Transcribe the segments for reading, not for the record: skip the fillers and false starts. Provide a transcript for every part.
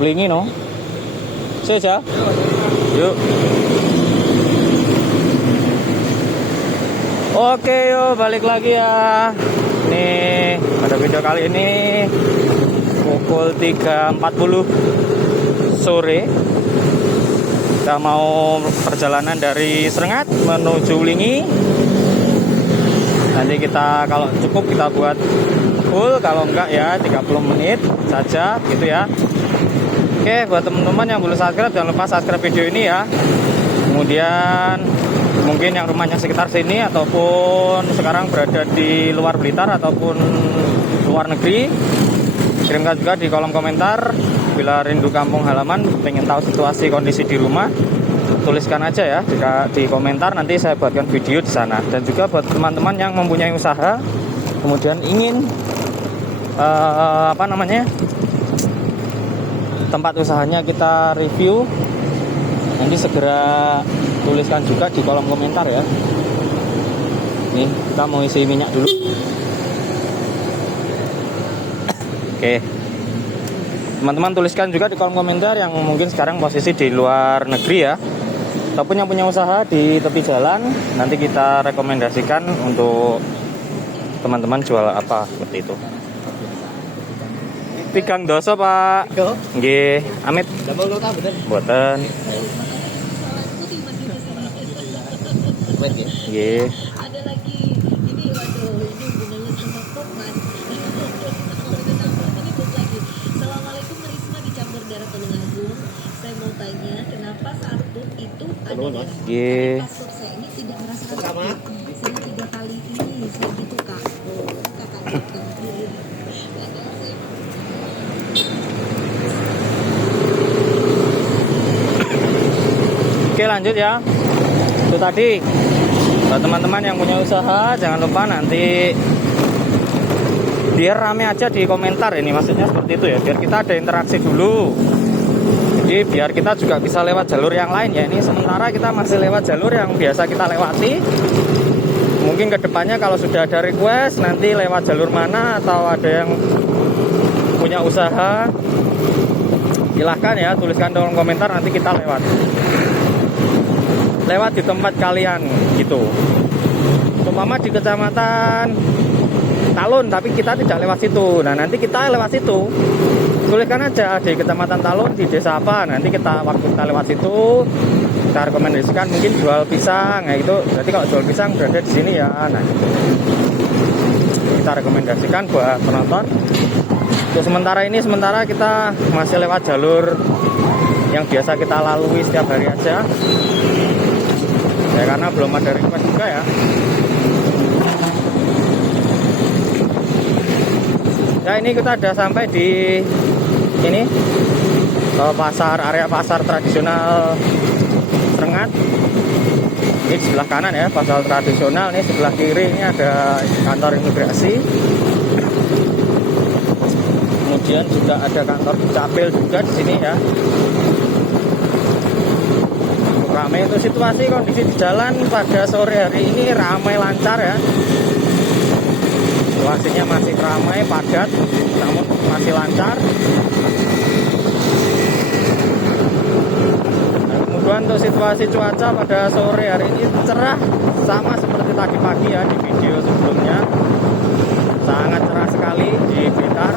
Wingi no. Saja. Yuk. Oke, yuk balik lagi ya. Nih, pada video kali ini pukul 3.40 sore. Kita mau perjalanan dari Srengat menuju Wlingi. Nanti kita kalau cukup kita buat full, kalau enggak ya 30 menit saja gitu ya. Oke, buat teman-teman yang belum subscribe, jangan lupa subscribe video ini ya. Kemudian mungkin yang rumahnya sekitar sini ataupun sekarang berada di luar Blitar ataupun luar negeri, kirimkan juga di kolom komentar. Bila rindu kampung halaman, pengen tahu situasi kondisi di rumah, tuliskan aja ya di komentar, nanti saya buatkan video di sana. Dan juga buat teman-teman yang mempunyai usaha, kemudian ingin tempat usahanya kita review, nanti segera tuliskan juga di kolom komentar ya. Nih, kita mau isi minyak dulu. Oke, teman-teman tuliskan juga di kolom komentar yang mungkin sekarang posisi di luar negeri ya, ataupun yang punya usaha di tepi jalan. Nanti kita rekomendasikan untuk teman-teman jual apa seperti itu. Tigang doso Pak. Nggih, amit. Mboten. Nggih. Ada lagi ini, waduh, ini gunanya sama Pokman. Ini bos lagi. Assalamualaikum Risma di Campur Daerah Tulungagung. Saya mau tanya, kenapa saat pun itu ada Nggih. paspor saya ini tidak merasakan sakit. Saya 3 kali ini saya gitu Kak. Kakak. Oke, lanjut ya. Itu tadi buat teman-teman yang punya usaha, jangan lupa nanti biar rame aja di komentar. Ini maksudnya seperti itu ya, biar kita ada interaksi dulu. Jadi biar kita juga bisa lewat jalur yang lain ya. Ini sementara kita masih lewat jalur yang biasa kita lewati. Mungkin kedepannya kalau sudah ada request, nanti lewat jalur mana atau ada yang punya usaha, silahkan ya, tuliskan di kolom komentar, nanti kita lewat di tempat kalian gitu. Umpama di kecamatan Talun tapi kita tidak lewat situ, nah nanti kita lewat situ, tuliskan aja di kecamatan Talun di desa apa, nanti waktu kita lewat situ kita rekomendasikan mungkin jual pisang ya gitu. Jadi kalau jual pisang berada di sini ya, nah gitu. Kita rekomendasikan buat penonton. Untuk sementara kita masih lewat jalur yang biasa kita lalui setiap hari aja ya, karena belum ada request juga ya. Ya, ini kita sudah sampai di ini area pasar tradisional Srengat. Ini di sebelah kanan ya, pasar tradisional. Ini sebelah kiri ini ada kantor imigrasi. Kemudian juga ada kantor Capil juga di sini ya. Ramai itu situasi kondisi di jalan pada sore hari ini ramai lancar ya. Situasinya masih ramai padat, namun masih lancar. Dan kemudian untuk situasi cuaca pada sore hari ini cerah, sama seperti tadi pagi ya di video sebelumnya. Sangat cerah sekali di Blitar.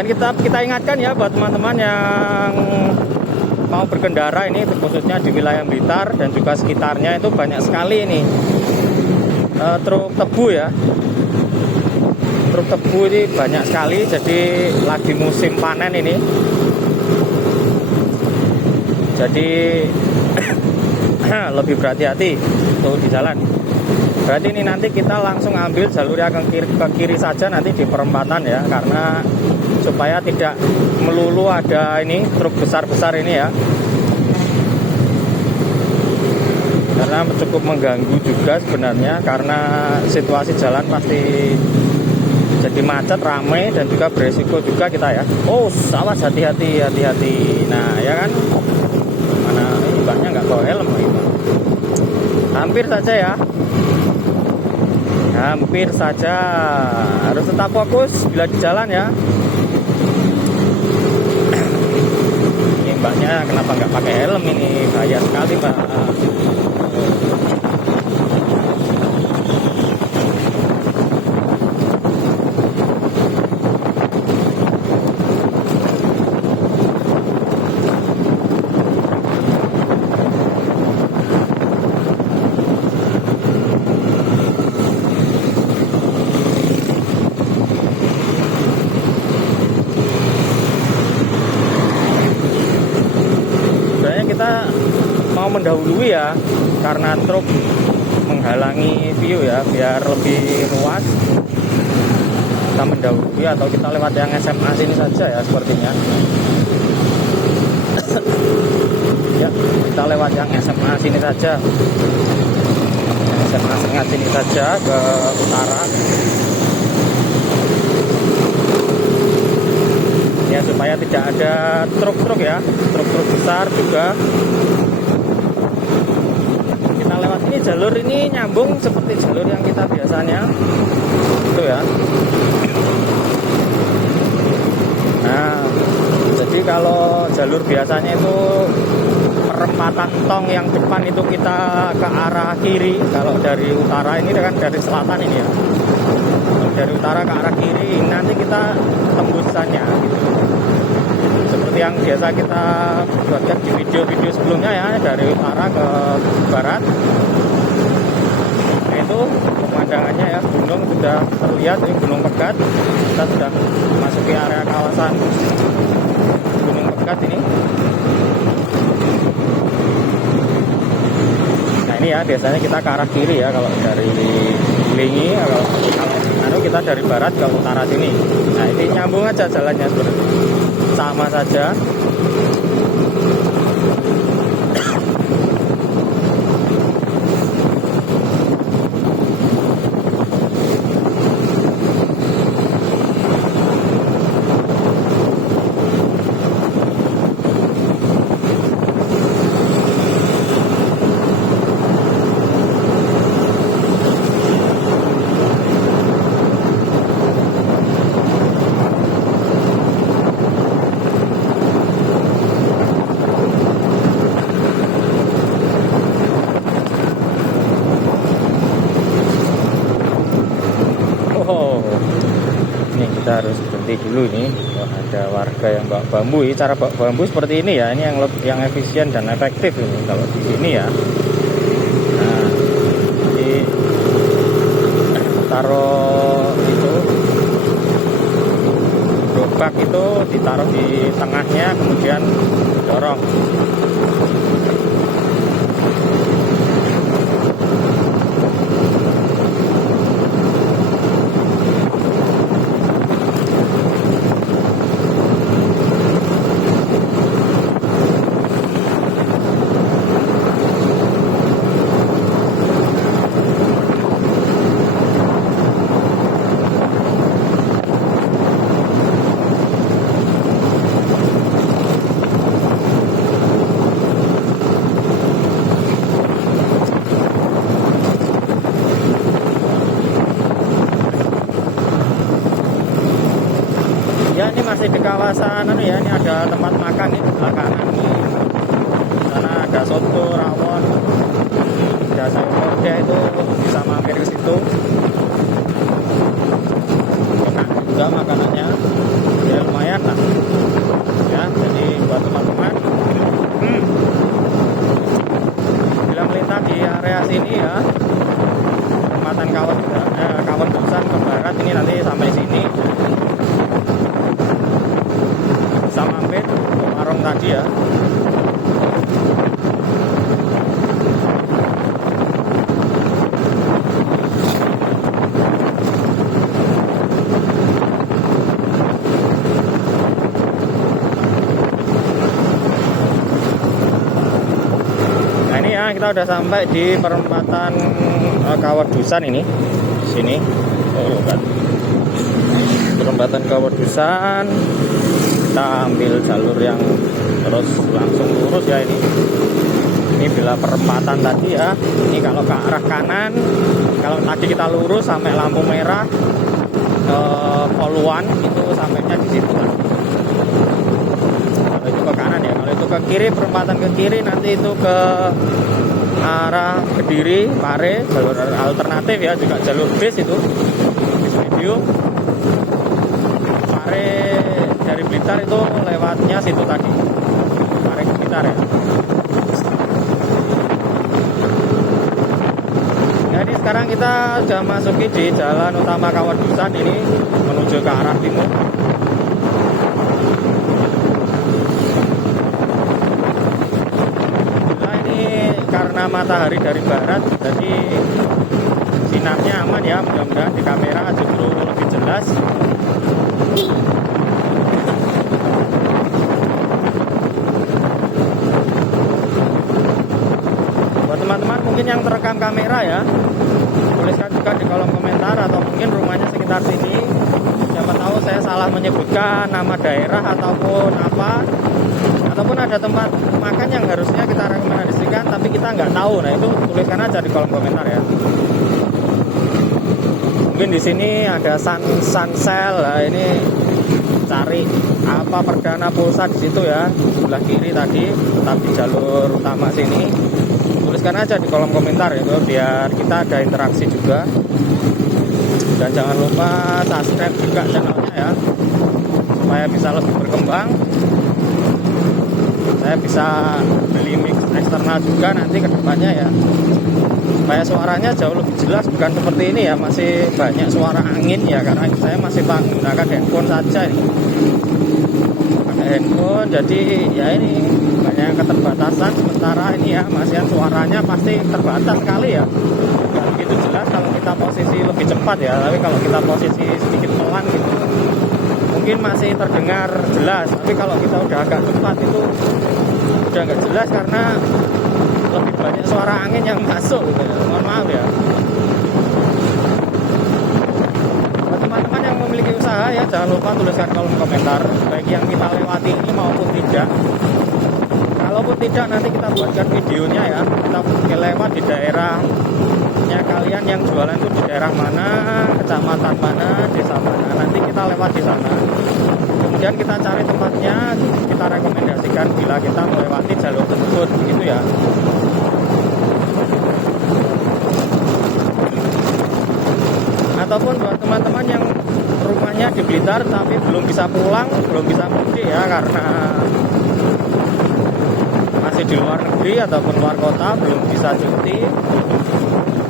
Dan kita ingatkan ya buat teman-teman yang mau berkendara ini, khususnya di wilayah Blitar dan juga sekitarnya, itu banyak sekali ini truk tebu ya. Truk tebu ini banyak sekali, jadi lagi musim panen ini. Jadi lebih berhati-hati tuh di jalan. Berarti ini nanti kita langsung ambil jalur yang ke kiri saja nanti di perempatan ya, karena supaya tidak melulu ada ini truk besar-besar ini ya. karena cukup mengganggu juga sebenarnya, karena situasi jalan pasti jadi macet, ramai, dan juga beresiko juga kita ya. Oh, awas, hati-hati. Nah ya kan, mana ini mbaknya nggak bawa helm gitu. Hampir saja ya, hampir saja. Harus tetap fokus bila di jalan ya. Ini mbaknya kenapa nggak pakai helm ini, bahaya sekali mbak. Kita mau mendahului ya, karena truk menghalangi view ya, biar lebih luas kita mendahului, atau kita lewat yang SMA sini saja ya sepertinya. Ya, kita lewat yang SMA sini saja, SMA Sengat sini saja ke utara ya, supaya tidak ada truk-truk ya, truk-truk besar juga. Kita lewat ini, jalur ini nyambung seperti jalur yang kita biasanya itu ya. Nah, jadi kalau jalur biasanya itu perempatan tong yang depan itu kita ke arah kiri. Kalau dari utara, ini kan dari selatan ini ya, dari utara ke arah kiri, nanti kita tembusannya gitu. Seperti yang biasa kita buatkan di video-video sebelumnya ya, dari utara ke barat. Nah itu pemandangannya ya, gunung sudah terlihat, ini Gunung Pegat. Kita sudah memasuki area kawasan Gunung Pegat ini. Nah ini ya, biasanya kita ke arah kiri ya, kalau dari Lingi, kalau kita dari barat ke utara sini. Nah ini nyambung aja jalannya sebenarnya, sama saja. Ini kita harus berhenti dulu ini. Oh, ada warga yang bawa bambu. Ini cara bawa bambu seperti ini ya. Ini yang efisien dan efektif ini kalau di sini ya. Nah, jadi taruh itu gerobak itu ditaruh di tengahnya, kemudian dorong. Ya ini masih di kawasan ya, ini ada tempat makan nih sebelah kanan nih. Sana ada soto, rawon, ada sayur lodeh, itu bisa mampir ke situ. Enak juga makanannya, ya lumayan lah. Ya, jadi buat teman-teman bila melintas di area sini ya, Kecamatan Kawan Busan ke barat ini, nanti sampai sini bisa mampir ke warung tadi ya. kita udah sampai di perempatan Kawadusan ini. Di sini. Oh, kan. Perempatan Kawadusan. Kita ambil jalur yang terus langsung lurus ya ini. Ini bila perempatan tadi ya. Ini kalau ke arah kanan, kalau tadi kita lurus sampai lampu merah Poluan itu sampainya di situ kan. Kalau itu ke kanan ya, kalau itu ke kiri, perempatan ke kiri nanti itu ke arah Kediri, Pare, jalur alternatif ya, juga jalur bis itu bis medium. Pare dari Blitar itu lewatnya situ tadi, Pare ke Blitar ya. Jadi sekarang kita sudah masuki di jalan utama Kawadusan ini menuju ke arah timur. Nah, ini karena matahari dari barat, jadi sinarnya aman ya. Mudah-mudahan di kamera justru lebih jelas. Teman-teman mungkin yang terekam kamera ya, tuliskan juga di kolom komentar, atau mungkin rumahnya sekitar sini. Siapa tahu saya salah menyebutkan nama daerah ataupun apa, ataupun ada tempat makan yang harusnya kita rekomendasikan tapi kita nggak tahu. Nah itu tuliskan aja di kolom komentar ya. Mungkin di sini ada Sunsel, nah, ini cari apa Perdana Pulsa di situ ya, sebelah kiri tadi, tapi jalur utama sini. Tuliskan aja di kolom komentar itu biar kita ada interaksi juga. Dan jangan lupa subscribe juga channelnya ya, supaya bisa lebih berkembang. Saya bisa beli mix eksternal juga nanti ke depannya ya, supaya suaranya jauh lebih jelas, bukan seperti ini ya, masih banyak suara angin ya, karena saya masih menggunakan handphone saja ini. Pakai handphone, jadi ya ini banyak keterbatasan. Sementara ini ya masih suaranya pasti terbatas sekali ya, nggak begitu jelas kalau kita posisi lebih cepat ya, tapi kalau kita posisi sedikit pelan gitu mungkin masih terdengar jelas, tapi kalau kita udah agak cepat itu udah nggak jelas karena lebih banyak suara angin yang masuk gitu ya. Mohon maaf ya. Buat teman-teman yang memiliki usaha ya, jangan lupa tuliskan kolom komentar baik yang kita lewati ini maupun tidak. Kalaupun tidak, nanti kita buatkan videonya ya, kita lewat di daerahnya kalian yang jualan itu di daerah mana, kecamatan mana, desa mana, nanti kita lewat di sana. Kemudian kita cari tempatnya, kita rekomendasikan bila kita melewati jalur tersebut, begitu ya. Ataupun buat teman-teman yang rumahnya di Blitar tapi belum bisa pulang, belum bisa mudik ya, karena masih di luar negeri ataupun luar kota, belum bisa cuti,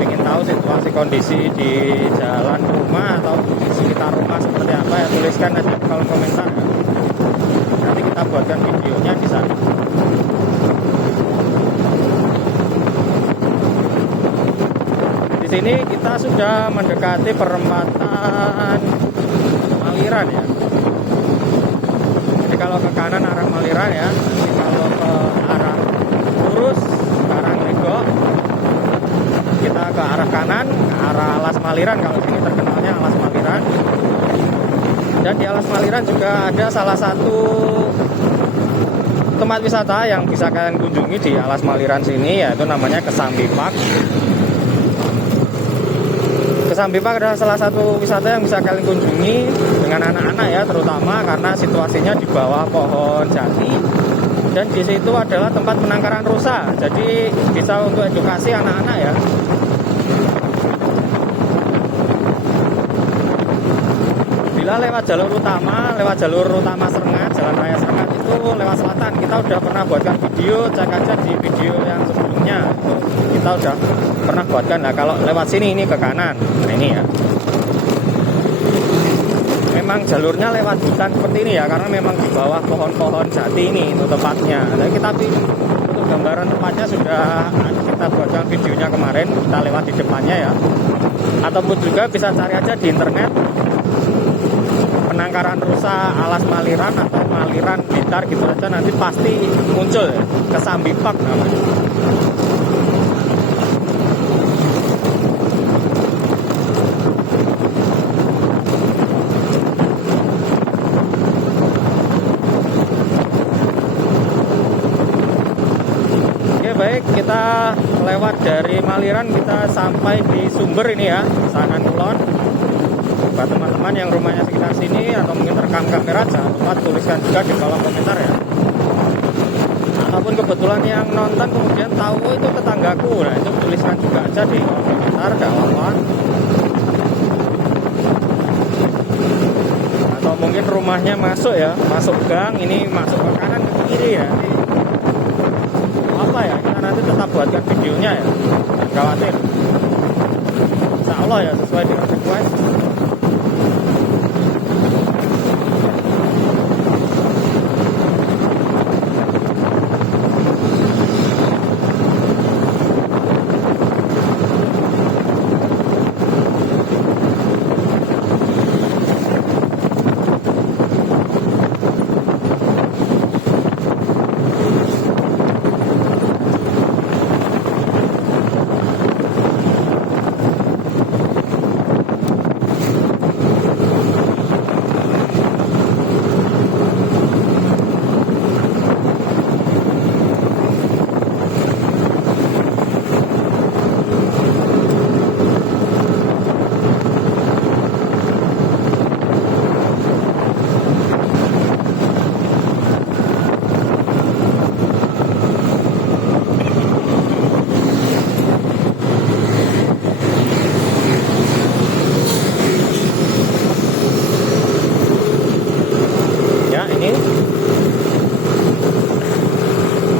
ingin tahu situasi kondisi di jalan rumah atau di sekitar rumah seperti apa ya, tuliskan aja di kolom komentar ya. Nanti kita buatkan videonya di sana. Di sini kita sudah mendekati perempatan Maliran ya. Jadi kalau ke kanan arah Maliran ya, kalau ke arah lurus Karanglego, kita ke arah kanan, ke arah Alas Maliran. Kalau sini terkenalnya Alas Maliran. Dan di Alas Maliran juga ada salah satu tempat wisata yang bisa kalian kunjungi di Alas Maliran sini, yaitu namanya Kesambi Park. Kesambi Park adalah salah satu wisata yang bisa kalian kunjungi dengan anak-anak ya, terutama karena situasinya di bawah pohon jati. Dan di situ adalah tempat penangkaran rusa, jadi bisa untuk edukasi anak-anak ya. Bila lewat jalur utama Serengat, Jalan Raya Serengat itu lewat selatan. Kita udah pernah buatkan video, cek aja di video yang sebelumnya. Kita udah pernah buatkan. Nah kalau lewat sini ini ke kanan, nah ini ya. Memang jalurnya lewat hutan seperti ini ya, karena memang di bawah pohon-pohon jati ini itu tempatnya. Nah, tapi untuk gambaran tempatnya sudah kita buatkan videonya kemarin, kita lewat di depannya ya. Ataupun juga bisa cari aja di internet penangkaran rusa Alas Maliran atau Maliran Blitar gitu aja, nanti pasti muncul ya, Kesambi Park namanya. lewat dari Maliran kita sampai di Sumber ini ya, Sanan Kulon. Buat teman-teman yang rumahnya sekitar sini atau mungkin rekam kamera, jangan lupa tuliskan juga di kolom komentar ya. Ataupun kebetulan yang nonton kemudian tahu oh, itu tetanggaku, nah itu tuliskan juga aja di kolom komentar, gak apa-apa. Atau mungkin rumahnya masuk ya, masuk gang, ini masuk ke kanan ke kiri ya. Ini apa ya, kita nanti tetap buatkan videonya ya, jangan khawatir. Insya Allah ya, sesuai dengan request.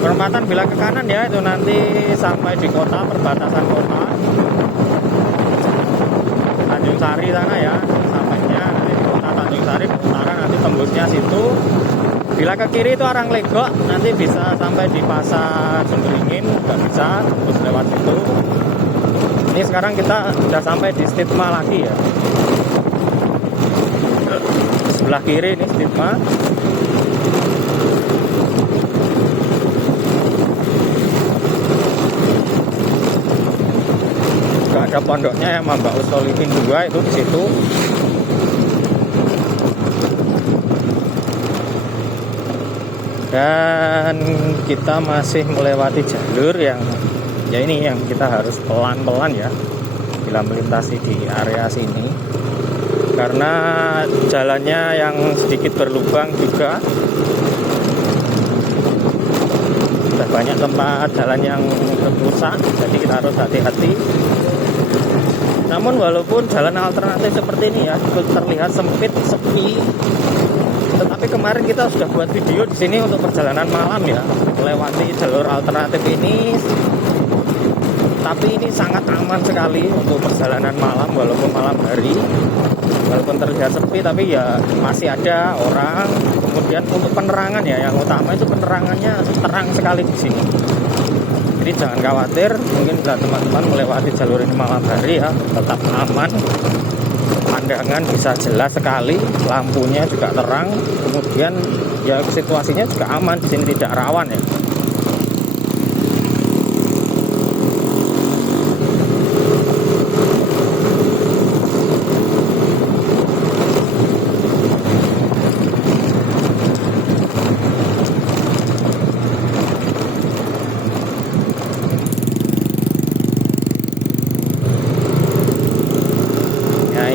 Perempatan bila ke kanan ya, itu nanti sampai di kota, perbatasan kota Tanjung Sari sana ya, sampainya nanti di kota Tanjung Sari ke utara, nanti tembusnya situ. Bila ke kiri itu Arang Legok, nanti bisa sampai di Pasar Sumberingin, nggak bisa tembus lewat situ. Ini sekarang kita sudah sampai di Stigma lagi ya, sebelah kiri ini Stigma. Ada pondoknya yang Mbak Ustalihin 2 itu di situ. Dan kita masih melewati jalur yang ya ini yang kita harus pelan-pelan ya bila melintasi di area sini. Karena jalannya yang sedikit berlubang juga. Sudah banyak tempat jalan yang rusak, jadi kita harus hati-hati. Namun walaupun jalan alternatif seperti ini ya terlihat sempit, sepi, tetapi kemarin kita sudah buat video di sini untuk perjalanan malam ya, melewati jalur alternatif ini. Tapi ini sangat aman sekali untuk perjalanan malam, walaupun malam hari, walaupun terlihat sepi, tapi ya masih ada orang. Kemudian untuk penerangan ya, yang utama itu penerangannya terang sekali di sini. Jadi jangan khawatir, mungkin bila teman-teman melewati jalur ini malam hari ya, tetap aman. Pandangan bisa jelas sekali, lampunya juga terang, kemudian ya situasinya juga aman, di sini tidak rawan ya.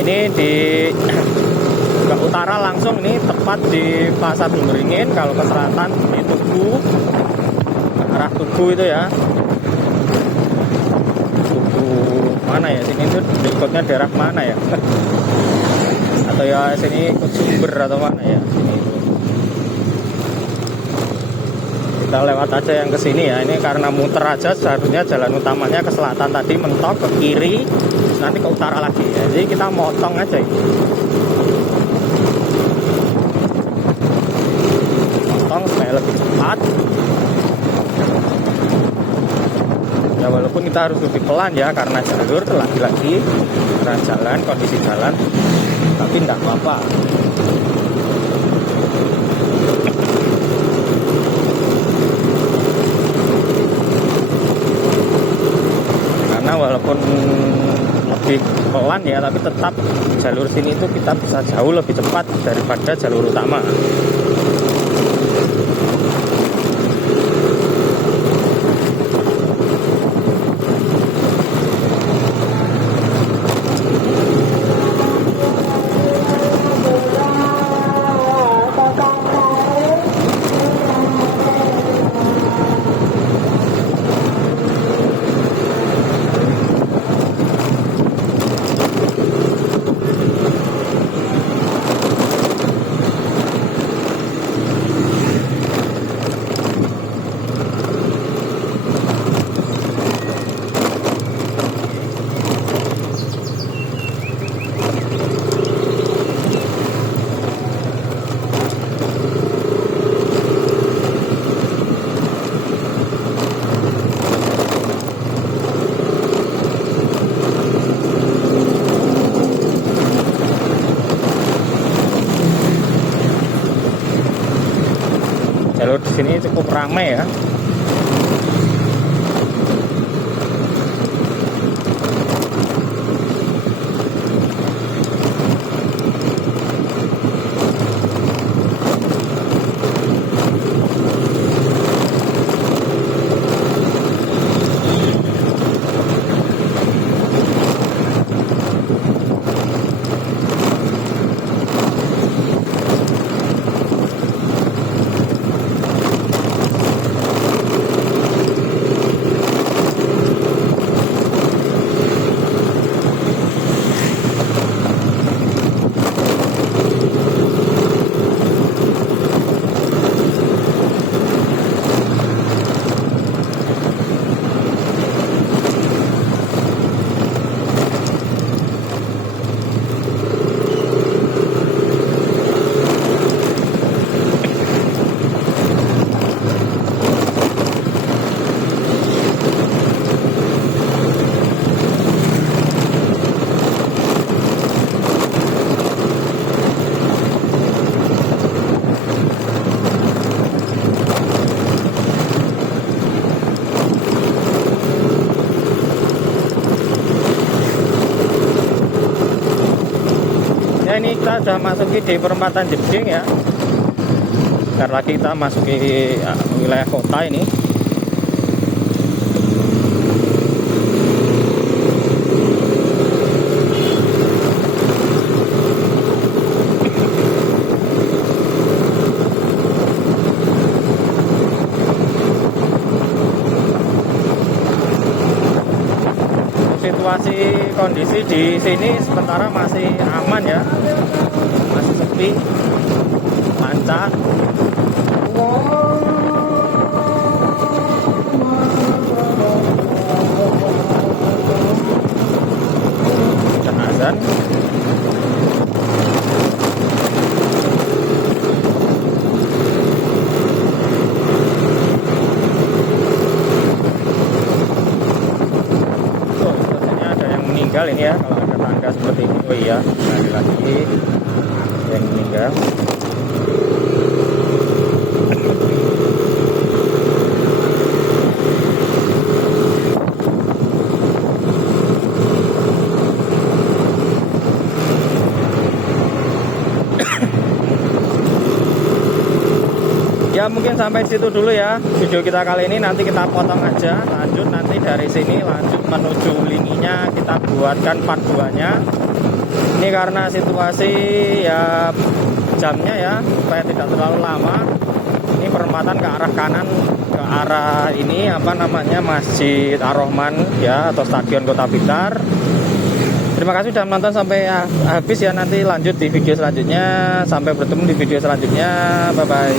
Ini di ke utara langsung, ini tepat di Pasar Sumberingin. Kalau ke selatan di Tugu, ke arah Tugu itu ya. Tugu mana ya? Sini itu berikutnya daerah mana ya? Atau ya sini ke Sumber atau mana ya? Sini itu. Kita lewat aja yang ke sini ya. Ini karena muter aja, seharusnya jalan utamanya ke selatan tadi, mentok ke kiri, nanti ke utara lagi ya. Jadi kita motong aja ini. Motong supaya lebih cepat. Ya walaupun kita harus lebih pelan ya, karena jalur lagi-lagi, karena jalan, kondisi jalan, tapi enggak apa-apa. Karena walaupun lebih pelan ya, tapi tetap jalur sini itu kita bisa jauh lebih cepat daripada jalur utama. sini cukup ramai ya. Ya, ini kita sudah masuki di perempatan Jeding ya. Bentar lagi kita masuki wilayah kota ini. Situasi kondisi di sini sementara masih aman ya, masih sepi, lancar. Dan azan. Meninggal ini ya, kalau ada tangga seperti ini. Oh iya, ada lagi yang meninggal. Ya mungkin sampai situ dulu ya video kita kali ini, nanti kita potong aja, lanjut nanti dari sini lanjut menuju Linginya, kita buatkan part 2 nya. Ini karena situasi ya jamnya ya, supaya tidak terlalu lama. Ini perempatan ke arah kanan, ke arah ini apa namanya, Masjid Ar-Rahman ya, atau Stadion Kota Blitar. Terima kasih sudah menonton sampai habis ya, nanti lanjut di video selanjutnya. Sampai bertemu di video selanjutnya, bye bye.